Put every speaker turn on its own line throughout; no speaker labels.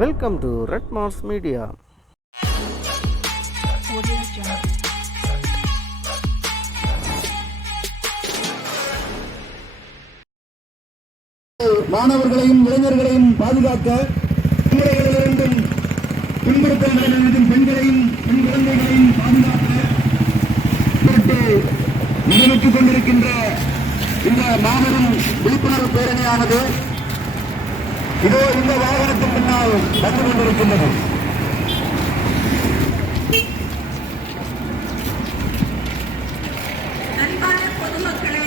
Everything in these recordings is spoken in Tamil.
Welcome to Red Mars Media
மாணவர்களையும் இளைஞர்களையும் பாதுகாக்க தீமைகளிலிருந்தும் துன்புறுத்தல்களிலிருந்தும் பெண்களையும் பெண் குழந்தைகளையும் பாதுகாக்க பொருட்டு கொண்டிருக்கின்ற இந்த மாபெரும் விழிப்புணர்வு பேரணியானது இதோ இந்த வாகனத்தின் பின்னால் வந்து கொண்டிருக்கின்றது.
அன்பான பொதுமக்களே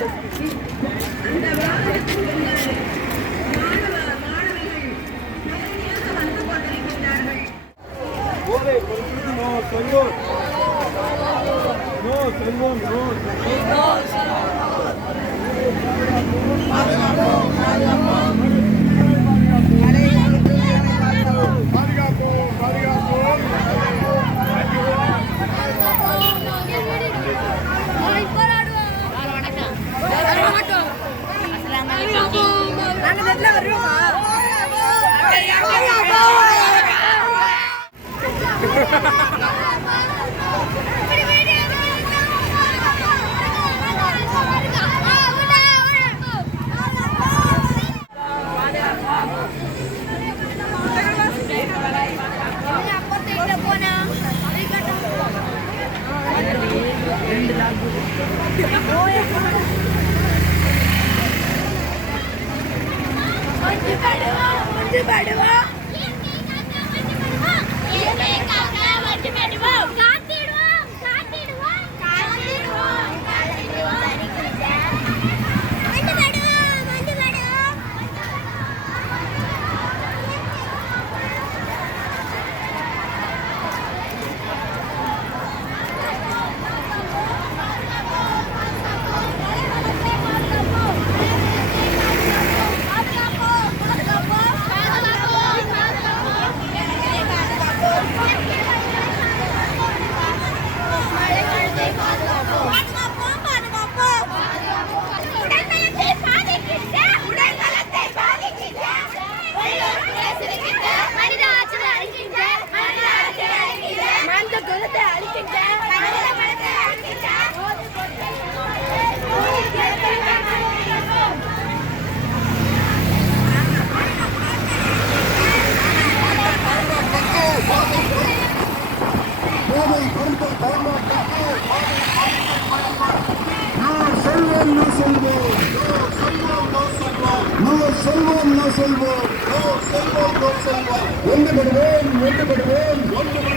இளைஞர்களே இன்று இந்த பேரணியானது இந்த வாகனத்தின் பின்னால் வந்து
செல்வோம் நான் செல்வோம். ஒன்றுபடுவோம் ஒன்றுபடுவோம் ஒன்றுபடுவோம்